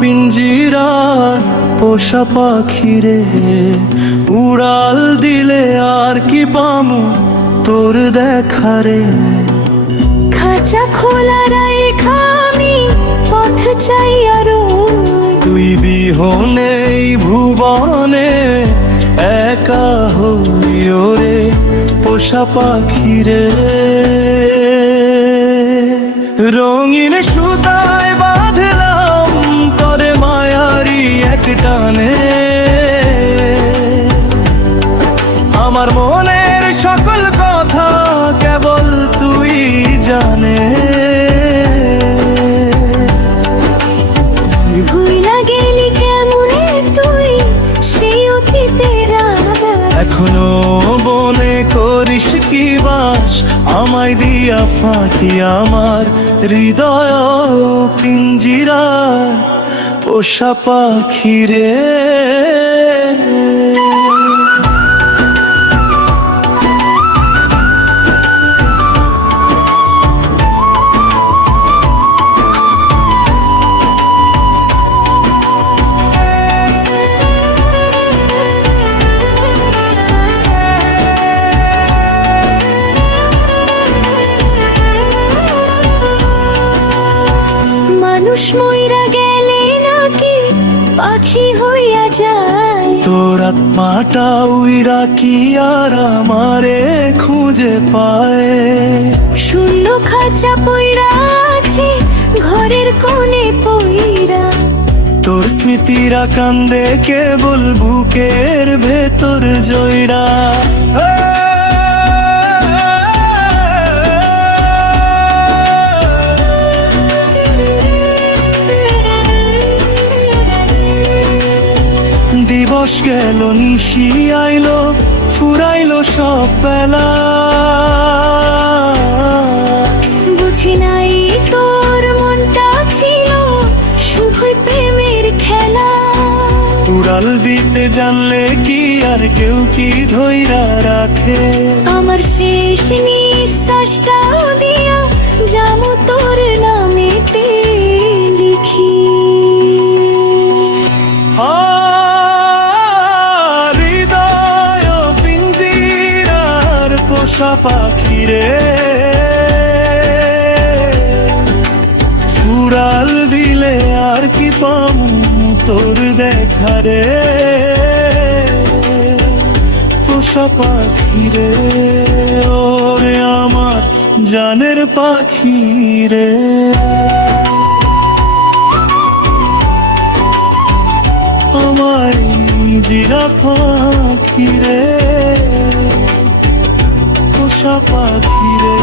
পিঞ্জিরার পোষা পাখিরে, উড়াল দিলে আর কি পামু তোর দেখারে। খাঁচা খোলা রাখা আমি পথ চাই আরো, তুই বিহনে এই ভুবনে একা হই ওরে পোষা পাখিরে। রঙিন সুতায় বাঁধলাম তরে মায়ারি এক টানে, আমার মনের সকল কথা কেবল তুই জানে। ভুইলা গেলি কেমনে তুই সেই অতীতের আবার, এখনো মনে করিস কি বাস আমায় দিয়া ফাঁকি, আমার হৃদয় পিঞ্জিরা পোষা পাখিরে। মানুষ মইরা গেলে নাকি পাখি হইয়া যায়, তোর আত্মাটা উইরা কি আর আমারে খুঁজে পায়। শূন্য খাঁচা পইরা আছে ঘরের কোণে পইরা, তোর স্মৃতিরা কান্দে কেবল বুকের ভেতর জয়রা। দিবস গেল নিশি আইলো ফুরাইলো সব বেলা, বুঝি নাই তোর মনটা ছিল শুধুই প্রেমের খেলা। উড়াল দিতে জানলে কি আর কেউ কি ধইরা রাখে, আমার শেষ নিঃশ্বাসটা দিয়া যাবো তোর নামেতে লিখি। হৃদয় পিঞ্জিরার পোষা পাখিরে, উড়াল দিলে আর কি পামু তোর দেখারে পোষা পাখিরে। ওরে আমার জানের পাখিরে, আমার জিরা পাখিরে পোষা পাখিরে।